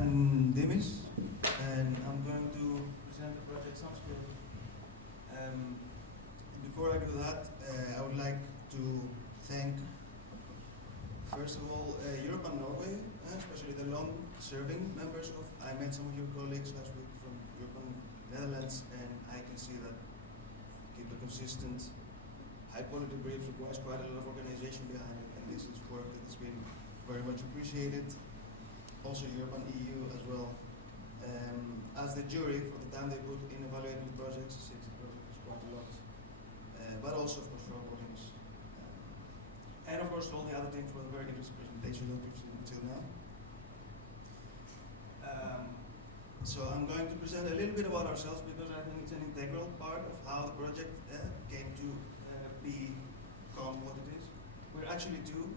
I'm Dimis, and I'm going to present the project Samspill. Before I do that, I would like to thank, first of all, Europe and Norway, especially the long-serving members of. I met some of your colleagues last week from Europe and Netherlands, and I can see that keep a consistent, high-quality brief requires quite a lot of organization behind it, and this is work that has been very much appreciated. Also Europe and EU as well. As the jury, for the time they put in evaluating the projects, 60 projects is quite a lot. But also, of course, for our audience. And of course, all the other teams for the very interesting presentation that we've seen until now. So I'm going to present a little bit about ourselves because I think it's an integral part of how the project came to become what it is. We're actually two.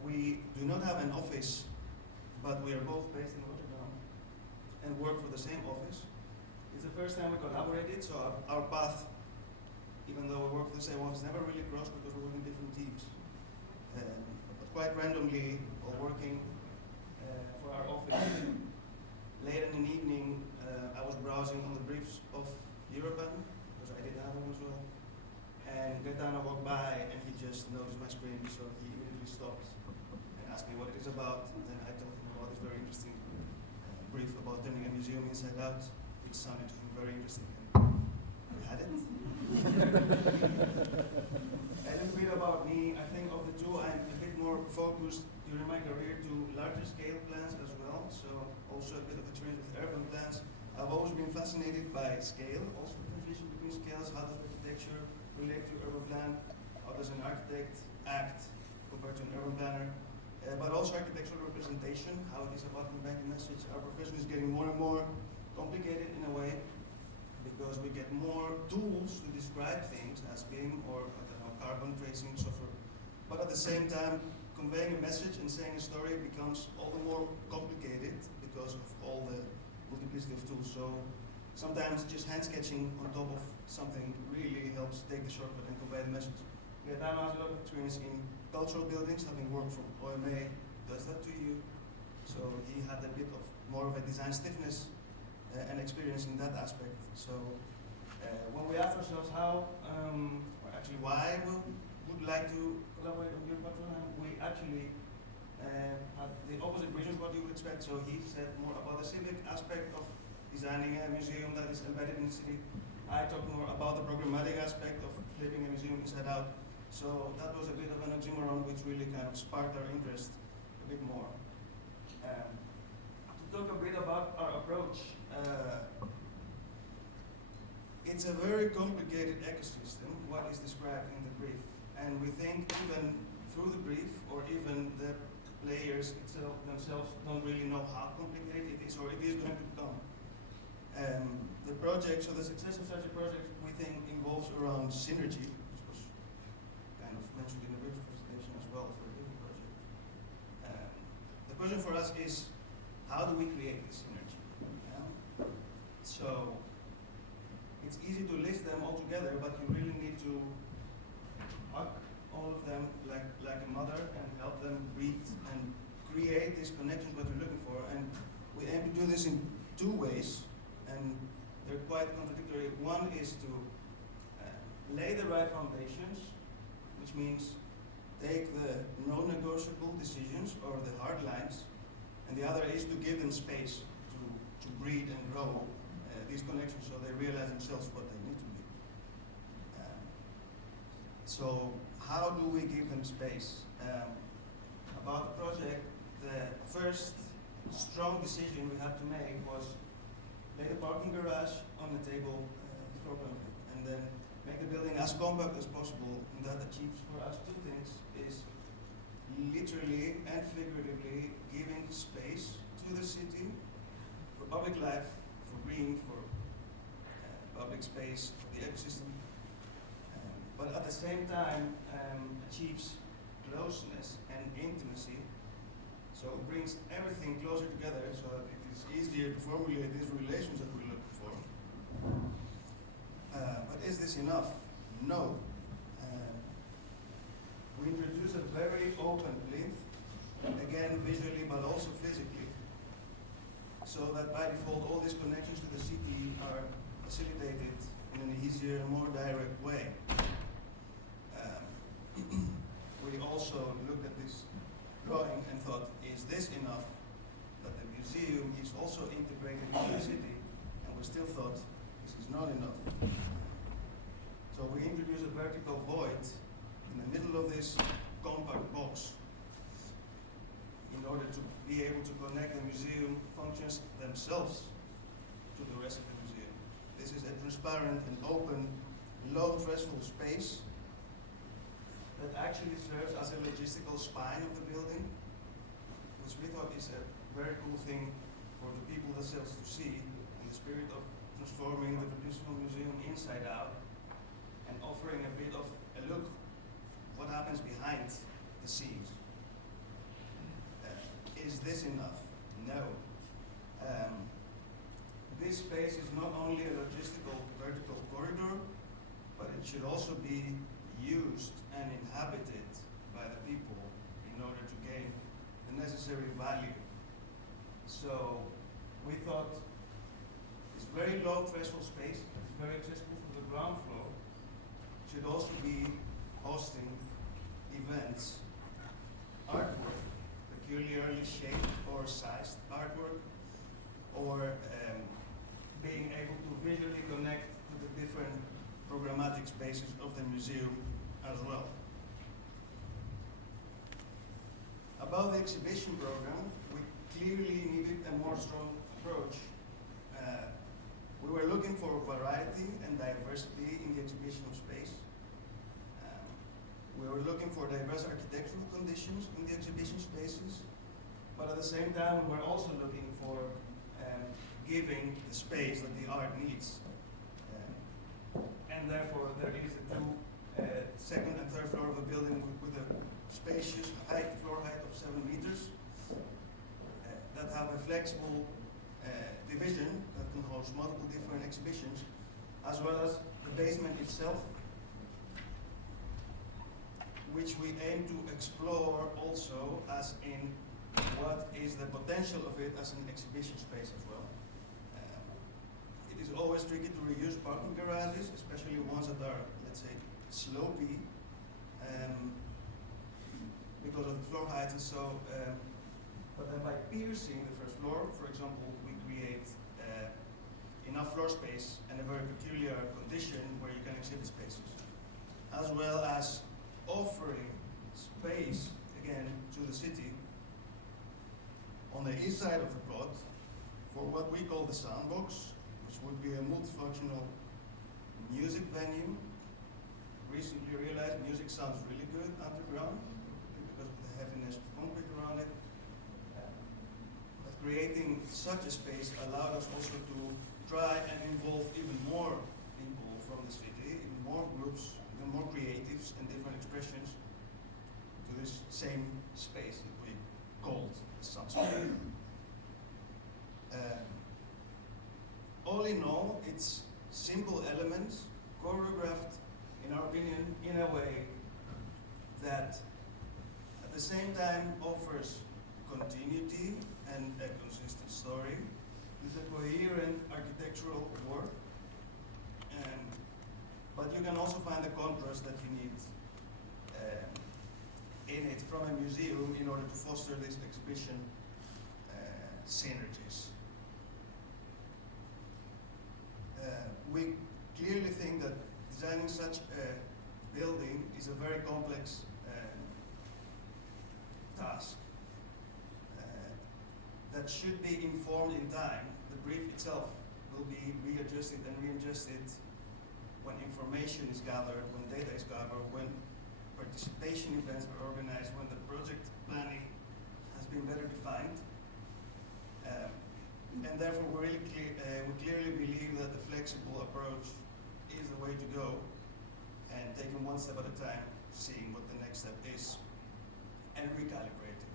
We do not have an office, but we are both based in Rotterdam and work for the same office. It's the first time we collaborated, so our path, even though we work for the same office, never really crossed because we work in different teams. But quite randomly, while working for our office, late in the evening, I was browsing on the briefs of Europan, because I didn't have them as well. And Gaetano walked by and he just noticed my screen, so he immediately stopped and asked me what it is about. And then I told him about this very interesting brief about turning a museum inside out, which sounded to him very interesting. And we had it. A little bit about me. I think of the two, I'm a bit more focused during my career to larger scale plans as well. So also a bit of experience with urban plans. I've always been fascinated by scale, also the transition between scales. How does architecture relate to urban plan? How does an architect act compared to an urban planner? But also architectural representation, how it is about conveying the message. Our profession is getting more and more complicated in a way because we get more tools to describe things as BIM or I don't know, carbon tracing software. But at the same time, conveying a message and saying a story becomes all the more complicated because of all the multiplicity of tools. So sometimes just hand sketching on top of something really helps take the shortcut and convey the message. Gaetano has a lot of experience in cultural buildings, having worked from OMA, does that to you. So he had a bit of more of a design stiffness and experience in that aspect. So when we asked ourselves how, or actually why we would like to collaborate with your patron, we actually had the opposite reasons what you would expect. So he said more about the civic aspect of designing a museum that is embedded in the city. I talked more about the programmatic aspect of flipping a museum inside out. So that was a bit of an oxymoron which really kind of sparked our interest a bit more. To talk a bit about our approach, it's a very complicated ecosystem, what is described in the brief. And we think even through the brief, or even the players themselves don't really know how complicated it is, or it is going to become. The project, so the success of such a project, we think involves around synergy, which was kind of mentioned in the brief presentation as well for a different project. The question for us is, how do we create this synergy? So, it's easy to list them all together, but you really need to hug all of them like a mother and help them breathe and create these connections what we're looking for. And we aim to do this in two ways, and they're quite contradictory. One is to lay the right foundations, which means take the non-negotiable decisions or the hard lines, and the other is to give them space to breed and grow these connections so they realize themselves what they need to be. So how do we give them space? About the project, the first strong decision we had to make was lay the parking garage on the table, and then make the building as compact as possible, and that achieves for us two things, is literally and figuratively giving space to the city for public life, for green, for public space, for the ecosystem, but at the same time achieves closeness and intimacy, so it brings everything closer together so that it is easier to formulate these relations that we're looking for. But is this enough? No. We introduce a very open plinth. Again, again visually but also physically, so that by default all these connections to the city are facilitated in an easier and more direct way. We also looked at this drawing and thought, is this enough that the museum is also integrated into the city? And we still thought this is not enough. So we introduced a vertical void in the middle of this compact box in order to be able to connect the museum functions themselves to the rest of the museum. This is a transparent and open, low threshold space that actually serves as a logistical spine of the building, which we thought is a very cool thing for the people themselves to see, in the spirit of transforming the traditional museum inside out and offering a bit of a look what happens behind the scenes. Is this enough? No. This space is not only a logistical vertical corridor, but it should also be used and inhabited by the people in order to gain the necessary value. So we thought this very low threshold space, that is very accessible from the ground floor, should also be hosting events, artwork, peculiarly shaped or sized artwork, or being able to visually connect to the different programmatic spaces of the museum as well. About the exhibition program, we clearly needed a more strong approach. We were looking for variety and diversity in the exhibition of space. We were looking for diverse architectural conditions in the exhibition spaces, but at the same time we were also looking for giving the space that the art needs. And therefore there is a two second and third floor of the building with a spacious floor height of 7 meters that have a flexible division that can host multiple different exhibitions, as well as the basement itself, which we aim to explore also as in what is the potential of it as an exhibition space as well. It is always tricky to reuse parking garages, especially ones that are, let's say, slopey, because of the floor height and so. But then by piercing the first floor, for example, we create enough floor space and a very peculiar condition where you can exhibit spaces, as well as offering space again to the city on the east side of the plot for what we call the Soundbox, which would be a multifunctional music venue. Recently realized music sounds really good underground because of the heaviness of concrete around it. But creating such a space allowed us also to try and involve even more people from the city, even more groups, even more creatives and different expressions to this same space that we called the Samspill. All in all, it's simple elements choreographed, in our opinion, in a way that at the same time offers continuity and a consistent story. It's a coherent architectural work, but you can also find the contrast that you need in it from a museum in order to foster this exhibition synergies. We clearly think that designing such a building is a very complex task that should be informed in time. The brief itself will be readjusted and readjusted when information is gathered, when data is gathered, when participation events are organized, when the project planning has been better defined. And therefore we clearly believe that the flexible approach is the way to go, and taking one step at a time, seeing what the next step is, and recalibrating.